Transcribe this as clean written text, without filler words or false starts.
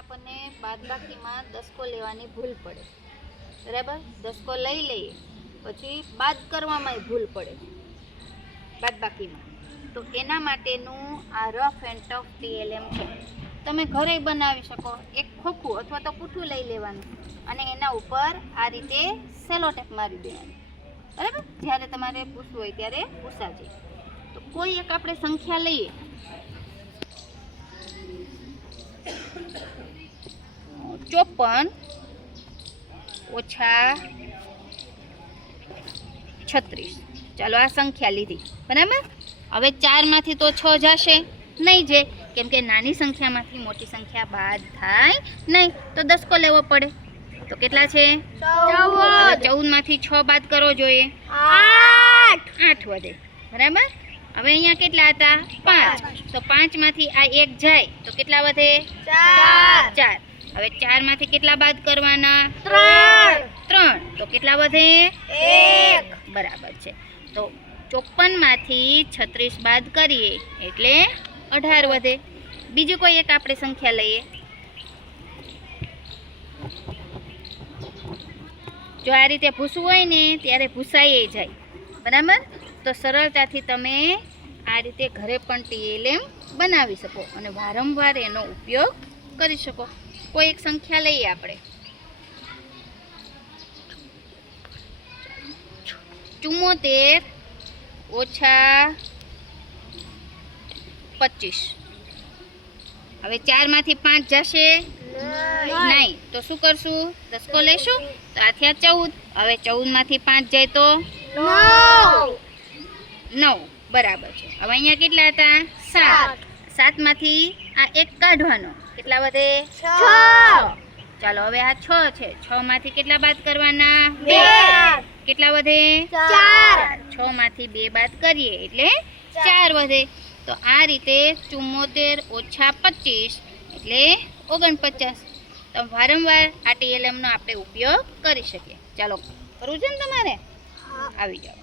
આપણને બાદબાકીમાં દસકો લેવાની ભૂલ પડે, બરાબર. દસકો લઈ લઈએ પછી બાદ કરવામાં ભૂલ પડે બાદબાકીમાં, તો એના માટેનું આ રફ એન્ડ ટફ TLM છે. તમે ઘરે બનાવી શકો. એક ખોખું અથવા તો પૂઠું લઈ લેવાનું અને એના ઉપર આ રીતે સેલો ટેપ મારી દેવાનું, બરાબર. જ્યારે તમારે પૂછવું હોય ત્યારે પૂછાજે. તો કોઈ એક આપણે સંખ્યા લઈએ, 54 ઓછા 36. ચાલો આ સંખ્યા લીધી, બરાબર. હવે 4 માંથી તો 6 જશે નહીં, જે કેમ કે નાની સંખ્યામાંથી મોટી સંખ્યા બાદ થાય નહીં, તો દસકો લેવો પડે. તો કેટલા છે? 14. હવે 14 માંથી 6 બાદ કરવો જોઈએ, 8 વધે, બરાબર. હવે અહીંયા કેટલા હતા? 5. તો 5 માંથી આ 1 જાય તો કેટલા વધે? 4. હવે 4 માંથી કેટલા બાદ કરવાના? 3. તો કેટલા વધે? 1. બરાબર છે. તો 54 માંથી 36 બાદ કરીએ એટલે 18 વધે. બીજી કોઈ એક આપણે સંખ્યા લઈએ. જો આ રીતે ભૂસવું હોય ને ત્યારે ભૂસાઈ જાય, બરાબર. તો સરળતાથી તમે આ રીતે ઘરે પણ TLM બનાવી શકો અને વારંવાર એનો ઉપયોગ કરી શકો. કોઈ એક સંખ્યા લઈએ આપણે, 74 ઓછા 25. હવે 4 માંથી 5 જશે નહીં, તો શું કરશું? દસકો લેશું. તો આ થયા 14. હવે 14 માંથી 5 જાય તો 9. બરાબર છે. હવે અહીંયા કેટલા હતા? 7. 7 માંથી આ 1 કાઢવાનો, કેટલા વધે? 6. ચાલો હવે આ 6 છે, 6 માંથી કેટલા બાદ કરવાના? 2. કેટલા વધે? 4. 6 માંથી 2 બાદ કરીએ એટલે 4 વધે. તો આ રીતે 74 ઓછા 25 એટલે 49. તો વારંવાર આ TLM નો આપણે ઉપયોગ કરી શકીએ. ચાલો કરવું છે ને તમારે? આવી જાઓ.